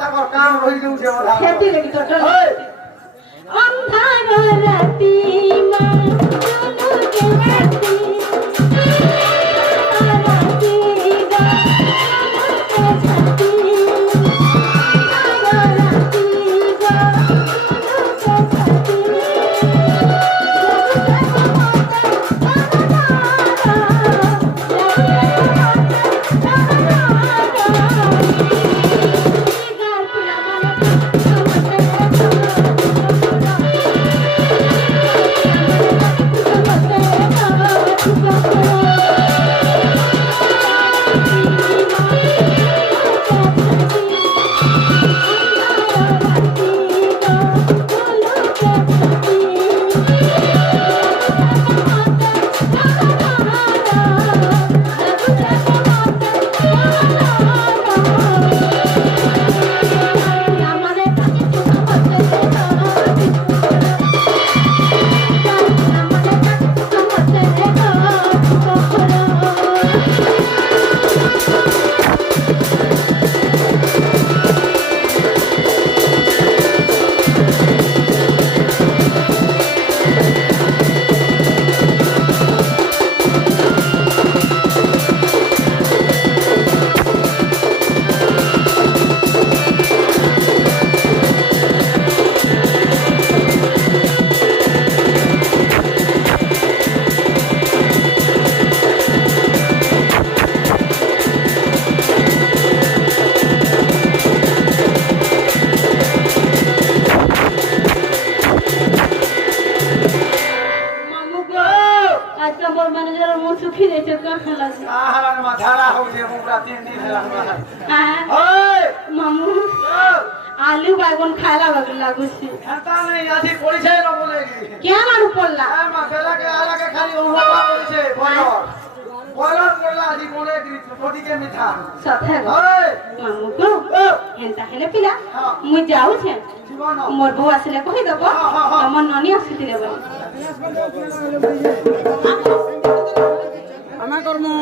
ତାଙ୍କର କାମ ରହି ଯାଉଛେ ବୋଲା खेती लगी तो डर अंधार राती मां दोनों के राती राती गा दोनों के छाती अंधार राती गा दोनों के छाती आलू बैगन खाला लागुसी हेता नहीं आधी पड़िछे न बोलेगी क्या मारू पड़ला ए मसाला के आला के खाली उहवा पड़िछे बॉयलर बॉयलर पड़ला आधी बोलेगी छोटी के मीठा सथे ओए मामू को हेंता हेले पिला मुई जाऊ छे जीवन मोर बउ आसिले कहि दबो हमर ननी आसितिले बनी आमा करमु